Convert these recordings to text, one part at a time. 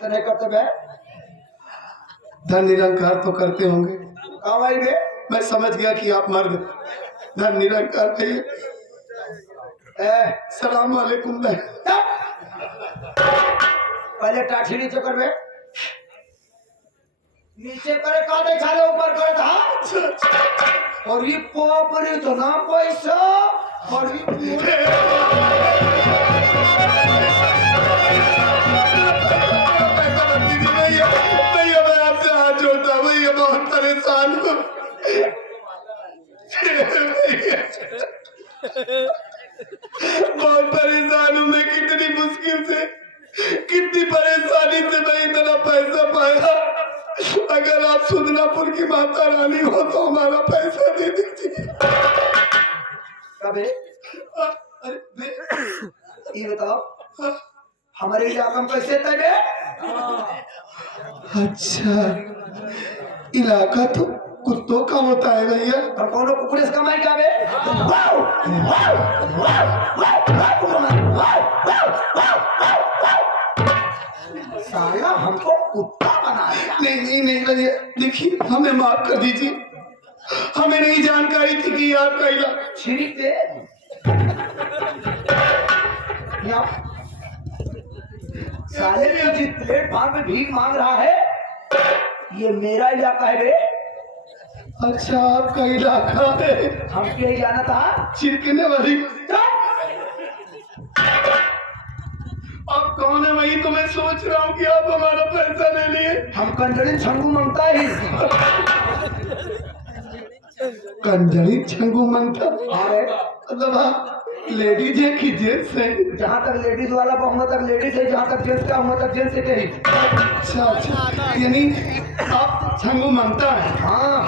तो नहीं करते बे? धन निरंकार तो करते होंगे। कहाँ भाई बे? मैं समझ गया कि आप मर्द धन निरंकार भैया। सलाम वालेकुम भाई। पहले टाठी नीचे कर बे, नीचे करे का नहीं छाले ऊपर करे था। और ये पोपरी तो ना पैसा और ये भैया मैं आपसे हाथ जोड़ता हूँ भैया, बहुत परेशान हूँ बहुत परेशान हूँ मैं। कितनी मुश्किल से कितनी परेशानी से मैं इतना पैसा पाया। अगर आप सुदनापुर की माता रानी हो तो हमारा पैसा दे दीजिए। कबे अरे ये बताओ हमारे इलाका में कैसे तय? अच्छा इलाका तो कुत्तों का होता है भैया। और कौन कुकुर इसका माइक आवे? साला हमको कुत्ता बना दिया। नहीं भैया देखिए हमें माफ कर दीजिए। हमें नहीं जानकारी थी कि आपका इलाका। ठीक है साले तू जिस प्लेटफॉर्म पे भीख मांग रहा है ये मेरा इलाका है बे। अच्छा आपका इलाका है। हम यही जाना था। चिरकने वाली अब कौन है वही तो मैं सोच रहा हूँ कि आप हमारा पैसा ले लिए। हम कंजड़ी छंगू मंगता ही। कंजड़ी छंगू मंगता अरे मतलब आप लेडीज है कि जेंट्स है? जहाँ तक लेडीज वाला कहूँगा तक लेडीज है, जहाँ तक जेंट्स का कहूँगा तक जेंट्स है कहीं। अच्छा यानी आप छंगू मांगता है? हाँ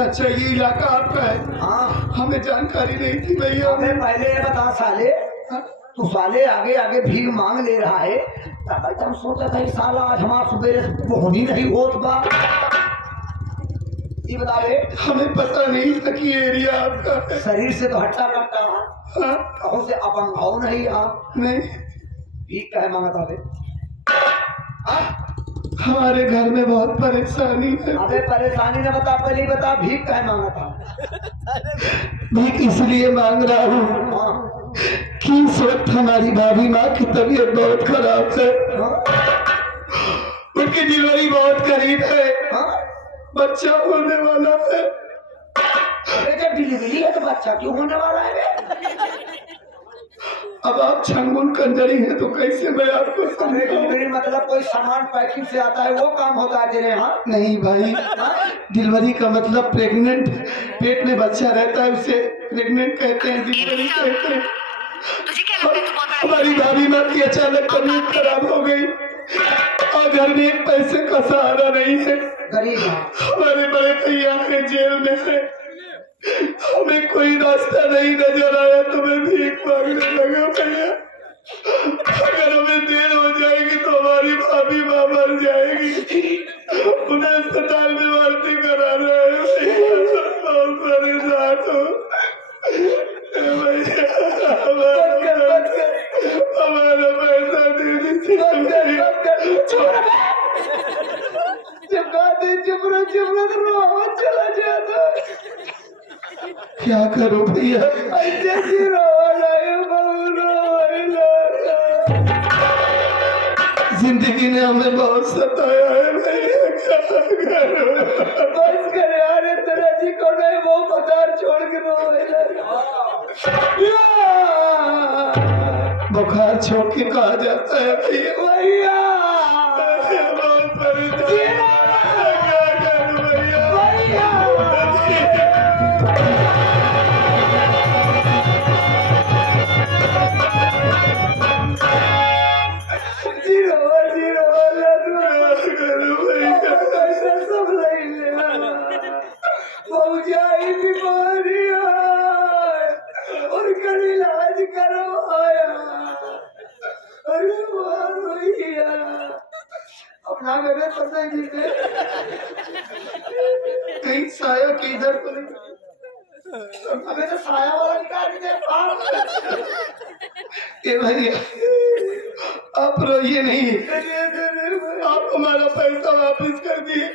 अच्छा ये इलाका आपका है? हाँ हमें जानकारी नहीं थी भैया। हमें पहले ये बता साले तू साले आगे आगे भीख मांग ले रहा है तब हम सोचा था साला आज हमारा सुबह होनी नहीं होत बा। ये बता रहे हमें पता नहीं था कि एरिया आपका है। शरीर से तो हट्टा कट्टा हाँ? कहो से अपंग हो नहीं आप नहीं भीख कहे मांगता थे? हमारे घर में बहुत परेशानी है। अबे परेशानी न बता पहले बता भीख कहे मांगता? भीख इसलिए मांग रहा हूँ कि इस वक्त हमारी भाभी माँ की तबीयत बहुत खराब है। उनकी डिलीवरी बहुत करीब है। बच्चा होने वाला है। जब डिलीवरी है तो बच्चा क्यों होने वाला है? अब आप छंगुन कंजरी हैं तो कैसे मैं आपको डिलीवरी मतलब कोई सामान पैकिंग से आता है वो काम होता है तेरे यहाँ? नहीं भाई डिलीवरी का मतलब प्रेग्नेंट पेट में बच्चा रहता है उसे प्रेग्नेंट कहते हैं, डिलीवरी कहते हैं। हमारी भाभी माँ की अचानक तबीयत खराब हो गई और घर में एक पैसे का सहारा नहीं है। हमारे बड़े भैया है जेल में है। हमें कोई रास्ता नहीं नजर आया तो मैं भीख मांगने लगा भैया। अगर हमें देर हो जाएगी तो हमारी भाभी माँ मर जाएगी। उन्हें अस्पताल में भर्ती कराना है भैया। बहुत परेशान हूँ भैया। हमारा पैसा दे दीजिए। चला जाता क्या करूं भैया? जिंदगी ने हमें बहुत सताया है भैया। क्या करूं? बस कर यार तेरा जी को नहीं वो पतार छोड़ के रो बुखार छोड़ के कहा जाता है भैया। भैया बहुत परेशान क्या करूं भैया? कहीं साया के इधर तो नहीं? अबे तो साया वाला निकाल के दे। ए भैया आप रोइए नहीं, आप हमारा पैसा वापस कर दिए।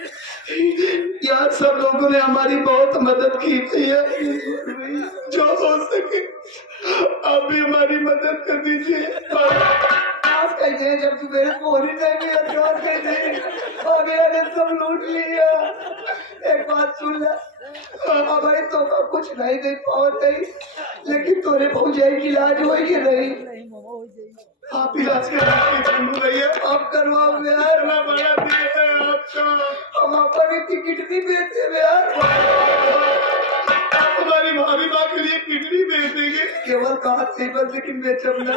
यार सब लोगों ने हमारी बहुत मदद की भैया, जो हो सके आप भी हमारी मदद कर दीजिए। आज कहते हैं जब तू मेरे फोन ही नहीं भी अखबार कहते हैं आगे आगे सब लूट लिया। एक बात सुन ले, भाई तो का कुछ नहीं दे पावत नहीं, लेकिन तोरे भौजाई की इलाज होगी नहीं। आप इलाज करा भैया, आप करवाओ यार, इतना बड़ा दिल है आपका। हम अपनी टिकट नहीं बेचते यार। आप हमारी भाभी माँ के लिए किडनी बेच देंगे? केवल कहा टेबल लेकिन बेचब ना।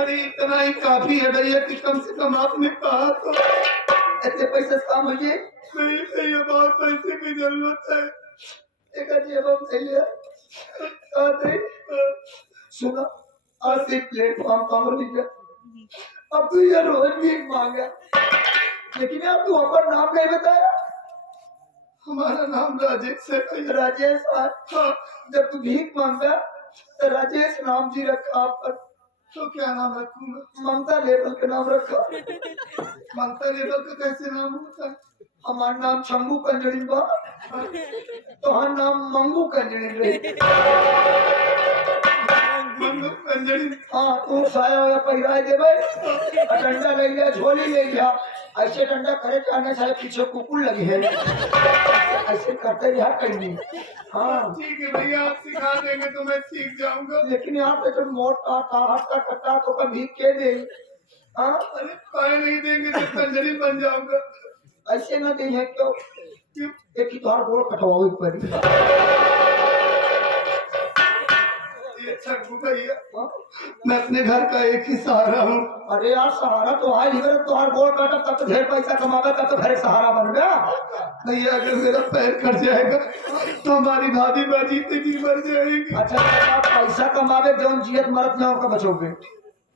अरे इतना ही काफी है भैया कि कम से कम आपने कहा तो। इतने पैसे से काम हो जाए? नहीं भैया, बहुत पैसे की जरूरत है। एक जेब हम ले लिया सुना, आज से प्लेटफॉर्म पर लिखा। अब तू ये रोज भीख मांगा, लेकिन यार तू अपना नाम नहीं बताया। हमारा नाम राजेश है भैया। राजेश? हाँ, जब तू भीख मांगा तो राजेश नाम जी रखा आप पर, तो क्या नाम रखूंगा? ममता लेवल का नाम रखा। ममता लेवल का कैसे नाम होता है? हमारा नाम शंभू कंजड़ी बा, तो हर नाम मंगू कंजड़ी रही। मंगू कंजड़ी? हाँ, तू साया होया पहिरा दे भाई, डंडा ले लिया, झोली ले लिया, ऐसे डंडा करे जाने सारे पीछे कुकुर लगी है, ऐसे करते रहा कहीं। हाँ ठीक है भैया, आप सिखा देंगे तो मैं सीख जाऊंगा। लेकिन यहाँ पे जो मोटा हट्टा कट्टा तो कभी के दे। हाँ, अरे पाए नहीं देंगे तो कंजरी बन जाऊंगा। ऐसे ना दे है क्यों? एक ही तुम्हारा गोड़ कटवाओ एक पर। ये छक्कू भैया, मैं अपने घर का एक ही सहारा हूँ। अरे यार सहारा तो है, लिवर तुम्हारा गोड़ काटा तब तो ढेर पैसा कमावे, तब तो घर सहारा बन गया। भैया अगर मेरा पैर कट जाएगा तो हमारी भाभी बाजी जी मर जाएगी। अच्छा आप पैसा कमावे जौन जियत मरत ना होकर बचोगे?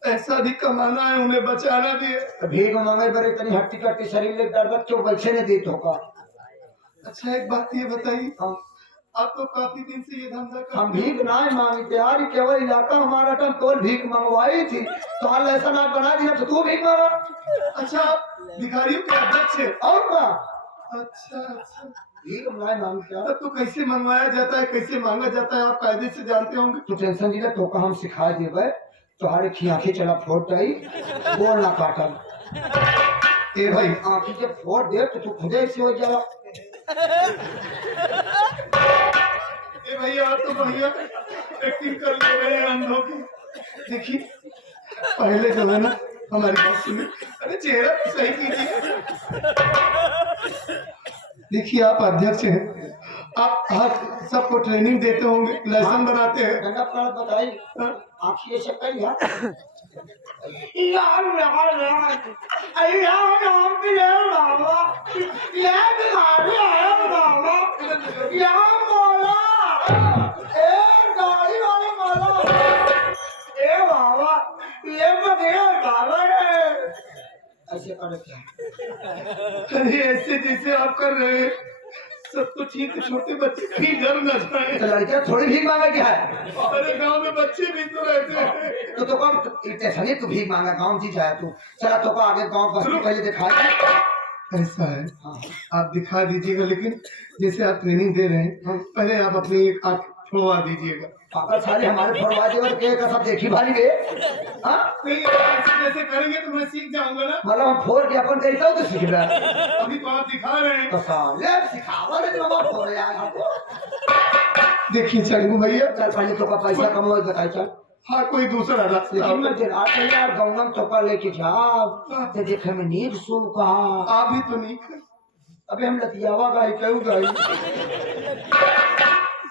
ऐसा भी कमाना है, उन्हें बचाना भी है। तो भीख मांगे बड़े तनी हट्टी कट्टी शरीर ले दर्द क्यों वैसे नहीं देत होगा? अच्छा एक बात ये बताइए, आप तो काफी दिन से ये धंधा कर। हम भीख ना मांगते यार, केवल इलाका हमारा टन तो भीख मंगवाई थी, तो हाल ऐसा ना बना दिया तो तू भीख मांगा। अच्छा आप भिखारियों के अध्यक्ष है? और क्या अच्छा अच्छा, भीख नहीं मांगते यार। तब तो कैसे मंगवाया जाता है, कैसे मांगा जाता है, आप कायदे से जानते होंगे। तू टेंशन नहीं ले, तो का हम सिखा देवे। तुम्हारे की आंखें चला फोड़ गई, गोल ना काटल। ए भाई, आंखी जब फोड़ दे तो तू खुदे ऐसे हो जा। ए भैया आप तो बढ़िया एक्टिंग कर ले रहे हैं अंधों की। देखिए पहले जो है ना, हमारी बात सुनिए, अरे चेहरा तो सही कीजिए। देखिए आप अध्यक्ष हैं, आप हर सबको ट्रेनिंग देते होंगे, लेसन बनाते हैं। गंगा प्राण बताई आंखी ऐसे कर यार। गाड़ी वाले माला ए बाबा, ये ऐसे करे क्या? अरे ऐसे जैसे आप कर रहे हैं सब तो ठीक है, छोटे बच्चे कहीं डर न जाए। तो लड़कियां थोड़ी भीख मांगे क्या है? अरे गांव में बच्चे भी तो रहते हैं। तो कब इतने तू भीख मांगा गाँव जी जाए तू, चला तो आगे गाँव बस्ती पहले दिखाया। ऐसा है, हाँ। आप दिखा दीजिएगा, लेकिन जैसे आप ट्रेनिंग दे रहे हैं पहले आप अपनी एक आँख फोड़वा दीजिएगा। पागल साले हमारे फोड़वा दे और के का सब देखी भाली गए। हाँ नहीं ऐसे जैसे करेंगे तो मैं सीख जाऊंगा ना। मतलब हम फोड़ के अपन कैसा तो सीख रहा है। अभी तो आप दिखा रहे हैं। तो साले सिखावा लेकिन हम फोड़ रहे हैं आपको। देखिए चंगू भैया, चल पहले तो का पैसा कमाओ बताई चल। हाँ कोई दूसरा रास्ता। लेकिन मैं दिन रात में यार गंगम चौका लेके जाओ तो देखे में नींद सो कहा। आप भी तो नहीं कर। अबे हम लतियावा गाई क्यों गई?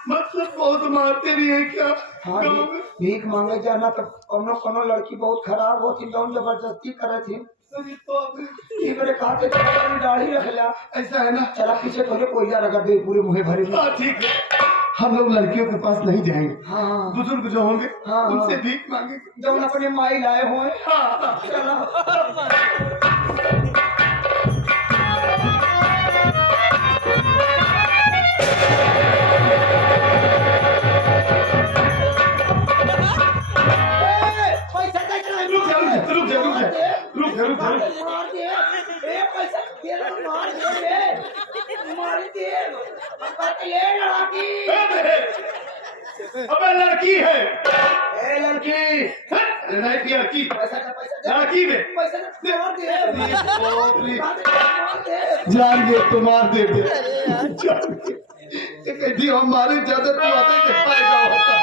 मतलब बहुत मारते भी है क्या हाँ गाँव में? भीख मांगे जाना तो कोनो कोनो लड़की बहुत खराब होती, जौन जबरदस्ती करे थी। अरे बाप रे, ये मेरे खाते में दाढ़ी रख लिया। ऐसा है ना। चला पीछे थोड़े कोयला रखा दे पूरे मुँह भरे में। हाँ ठीक है, हम लोग लड़कियों के पास नहीं जाएंगे। हाँ बुजुर्ग जो होंगे हाँ, उनसे भीख मांगेंगे। जौन अपने माई लाए हुए। हाँ चला पैसा मार दे ए पैसा दे ना मार दे मार दे अब ले लड़की अबे लड़की है ए लड़की नहीं की लड़की पैसा लड़की में पैसा मार दे मार दे जान दे तो मार दे कहती हम मारे ज्यादा तू आते के फायदा होता।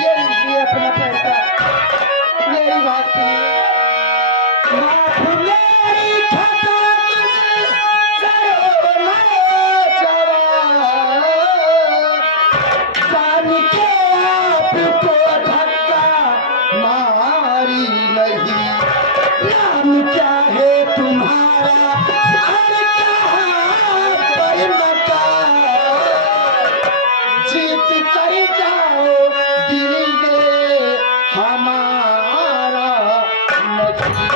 ये लीजिए अपना पैसा मेरी बात सुनिए माफ मेरी खता करो ना जवान जान के आपको धक्का मारी नहीं नाम क्या है तुम्हारा और कहाँ पर मकान जीत कर जाओ दिल में हमारा नहीं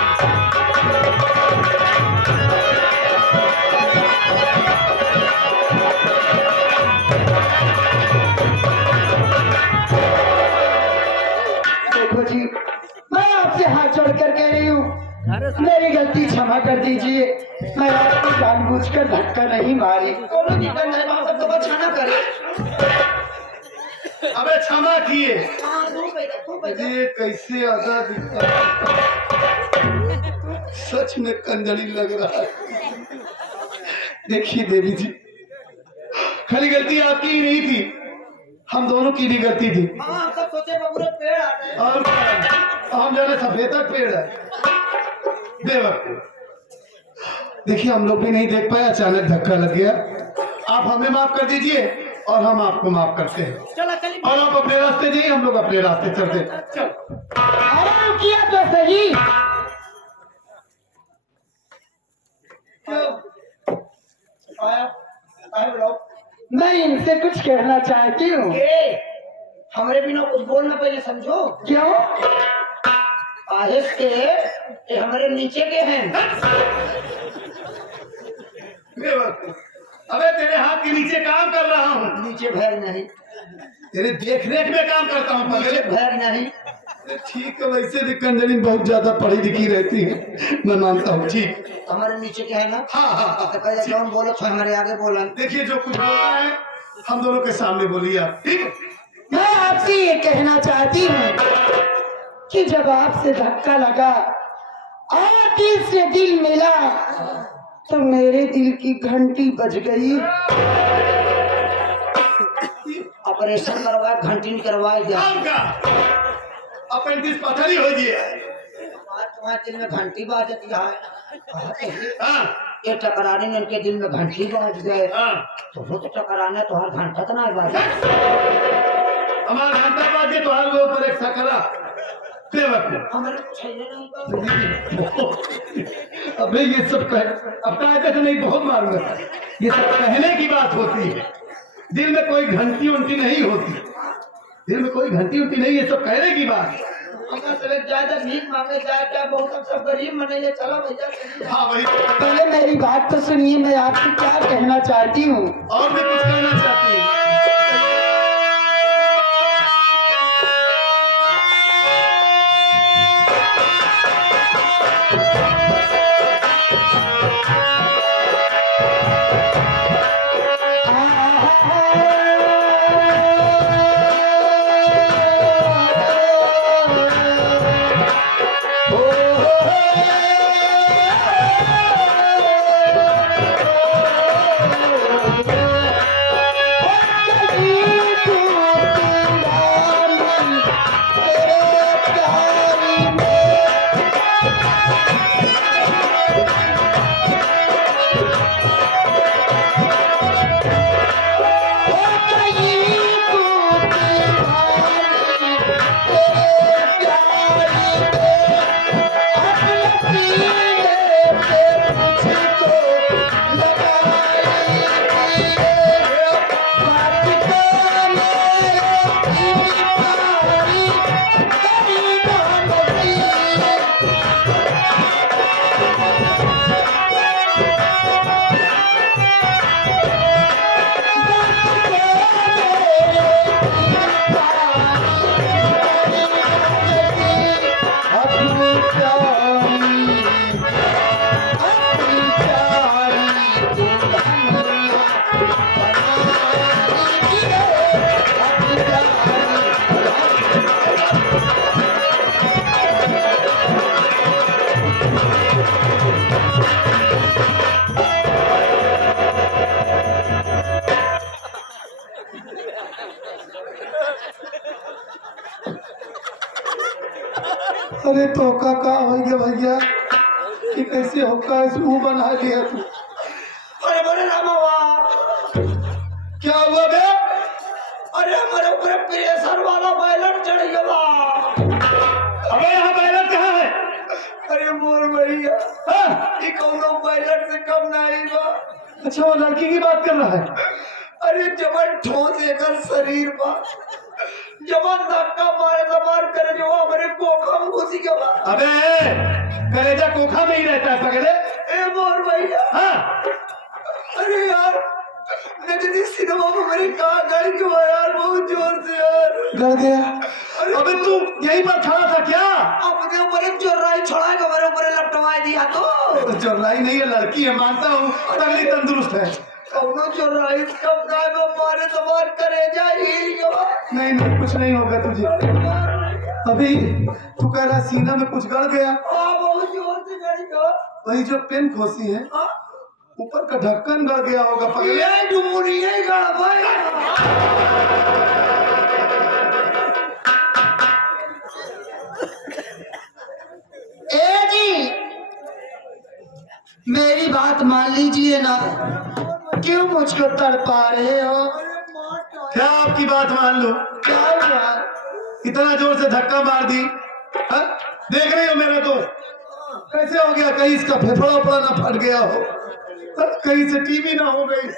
देखो जी मैं आपसे हाथ जोड़ कर कह रही हूँ मेरी गलती क्षमा कर दीजिए मैं आपको जानबूझकर धक्का नहीं मारी अबे क्षमा किए ये कैसे आजाद सच में कंजरी लग रहा है। देखिए देवी जी खाली गलती आपकी ही नहीं थी हम दोनों की भी गलती थी हम सब सोचे पूरे पेड़ आते हैं और हम जाने सफेद पेड़ है बेवकूफ। देखिए हम लोग भी नहीं देख पाए अचानक धक्का लग गया आप हमें माफ कर दीजिए और हम आपको माफ करते हैं चलो चलिए और आप अपने रास्ते जाइए हम लोग अपने रास्ते चलते चल आराम किया तो सही मैं इनसे कुछ कहना चाहती हूँ हमारे बिना कुछ बोलना पहले समझो क्यों आहिस के ये हमारे नीचे के हैं बेवकूफ। अबे तेरे हाथ के नीचे काम कर रहा हूँ नीचे भैर नहीं तेरे देख रेख में काम करता हूँ नीचे पहले भैर नहीं ठीक है वैसे भी कंजरी बहुत ज्यादा पढ़ी लिखी रहती है मैं मानता हूँ ठीक हमारे नीचे के है ना हाँ हाँ हाँ तो पहले जो हम बोलो तो हमारे आगे बोला देखिए जो कुछ बोलना है हम दोनों के सामने बोलिए आप ठीक मैं आपसे ये कहना चाहती हूँ कि जब आपसे धक्का लगा और दिल से दिल मिला तो मेरे दिल की घंटी बज गई ऑपरेशन करवाए घंटी नहीं करवाए जा आपका अपेंडिक्स पथरी हो गया तुम्हारे दिल में घंटी बाजती है हाँ ये टकराने में इनके दिल में घंटी बाज गए हाँ तो वो तो टकराने तो हर घंटा तो नहीं बाजे हमारा घंटा बाजे तो हर लोग पर एक सकरा बेवकूफ। हमारे कुछ है नहीं अबे ये सब कह अब कायदे से नहीं बहुत मारूंगा ये सब कहने की बात होती है दिल में कोई घंटी उंटी नहीं होती दिल में कोई घंटी उंटी नहीं ये सब कहने की बात है। ज्यादा भीख मांगे जाए क्या बहुत हम सब गरीब मने चलो भैया हाँ वही पहले मेरी बात तो सुनिए मैं आपसे क्या कहना चाहती हूँ और भी कुछ कहना चाहती हूँ ओ अरे तो का हो गया भैया कि कैसे होगा इस मुंह बना लिया तू। अरे बोले रामावा, क्या हुआ बे? अरे हमारे ऊपर प्रेशर वाला बैलट चढ़ गया। अबे यहाँ बैलट कहाँ है? अरे मोर भैया, हाँ? ये कौनो बैलट से कम नहीं बा। अच्छा वो लड़की की बात कर रहा है। अरे जबन ठोस एकर शरीर बा, जबन धक्का मारे तो मार करे जो हमारे कोखा में घुसी गया। अबे कलेजा कोखा में ही रहता है पगले। ए मोर भैया, हाँ? अरे यार नजदी सिनेमा में मेरी कहा गड़ क्यों है यार, बहुत जोर से यार गड़ गया। अबे तू यहीं पर खड़ा था क्या? अपने ऊपर एक चोराई छोड़ा के हमारे ऊपर लपटवा दिया। तो चोरलाई नहीं है, लड़की है, मानता हूँ, तगड़ी तंदुरुस्त है। कौनो चोराई कब जाएगा मारे तो मार करे जाए। नहीं नहीं कुछ नहीं होगा तुझे। अभी तू कह रहा सीना में कुछ गड़ गया। बहुत जोर से गड़ गया। वही जो पेन खोसी है ऊपर का ढक्कन गड़ गया होगा पगले। ये डुमरी है गड़ा भाई। ए जी मेरी बात मान लीजिए ना, क्यों मुझको तड़पा रहे हो? क्या आपकी बात मान लो? क्या हुआ? इतना जोर से धक्का मार दी। हाँ? देख रही हो मेरा तो कैसे हो गया? कहीं इसका फेफड़ा उपड़ा ना फट गया हो, कहीं से टीवी ना हो गई।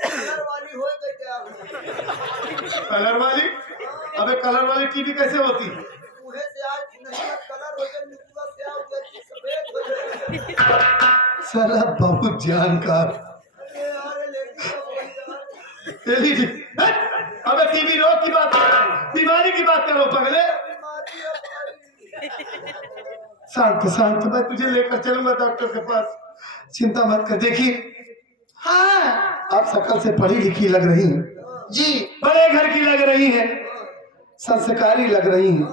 कलर वाली? अबे कलर वाली टीवी कैसे होती? साला बहुत जानकार। एलईडी। अबे टीवी रोग की बात करो, बीमारी की बात करो पगले। शांत शांत, मैं तुझे लेकर चलूंगा डॉक्टर के पास, चिंता मत कर। देखिए हाँ आप शकल से पढ़ी लिखी लग रही हैं जी, बड़े घर की लग रही हैं, संस्कारी लग रही हैं,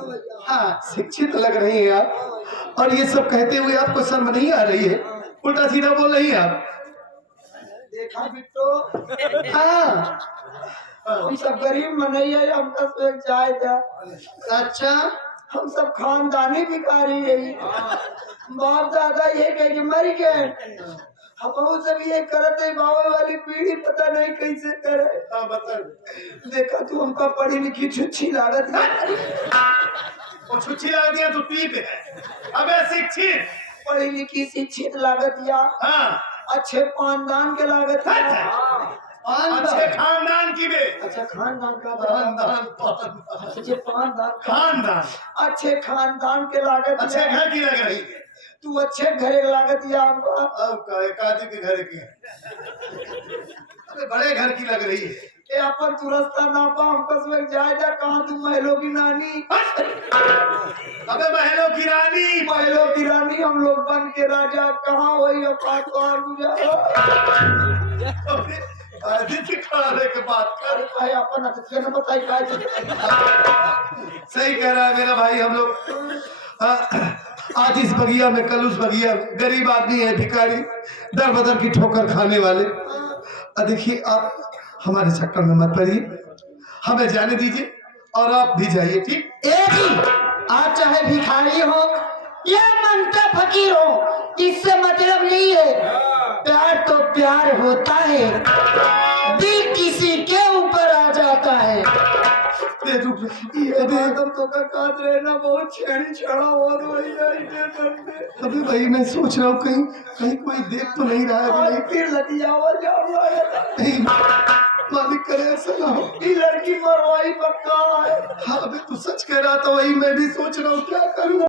हाँ शिक्षित लग रही हैं आप। और ये सब कहते हुए आपको शर्म नहीं आ रही है? उल्टा सीधा बोल रही हैं आप। देखा बिट्टो, हाँ हम सब गरीब मनई है, हम सब एक जाए था। अच्छा हम सब खानदानी भिखारी है। बाप दादा ये कह के मर गए, हम सब ये करते बाबा वाली पीढ़ी पता नहीं कैसे करे। हाँ बता। देखा तू हमका पढ़ी लिखी छुच्छी लागत है। वो छुच्छी लगा दिया तो ठीक है। अबे शिक्षित पढ़ी लिखी शिक्षित लागत या हाँ अच्छे खानदान के लागत है। अच्छे खानदान की बे। अच्छा खानदान का खानदान अच्छे खानदान खानदान अच्छे खानदान के लागत अच्छे या। घर की लग रही है। तू अच्छे घरे लागत या हमका। अब का एकादी के घर की, अबे बड़े घर की लग रही है। ये अपन तू रास्ता नापा हमका सब जाए जा। कहाँ तू महलों की नानी? अबे महलों की रानी। महलों की रानी हम लोग बन के राजा। कहाँ वही अपार गुजारा। आदित्य खाने के बात कर। भाई अपन अच्छे न बताई काय से। सही कह रहा है मेरा भाई। हम लोग आज इस बगिया में कल उस बगिया, गरीब आदमी है, भिखारी, दर बदर की ठोकर खाने वाले। देखिए आप हमारे चक्कर में मत पड़िए, हमें जाने दीजिए और आप भी जाइए। ठीक ए जी, आप चाहे भिखारी हो या मनता फकीर हो, इससे मतलब नहीं है। प्यार तो प्यार होता है, दिल किसी के ऊपर आ जाता है। ये तो काट रहना बहुत छेड़ी छड़ा अभी भाई मैं सोच रहा हूँ कहीं कहीं कोई देख तो नहीं रहा है भाई। फिर लतियावा नहीं मालिक करे ऐसा ना हो। ये लड़की मरवाई पक्का है। हाँ अभी तू सच कह रहा था, वही मैं भी सोच रहा हूँ क्या करूँ।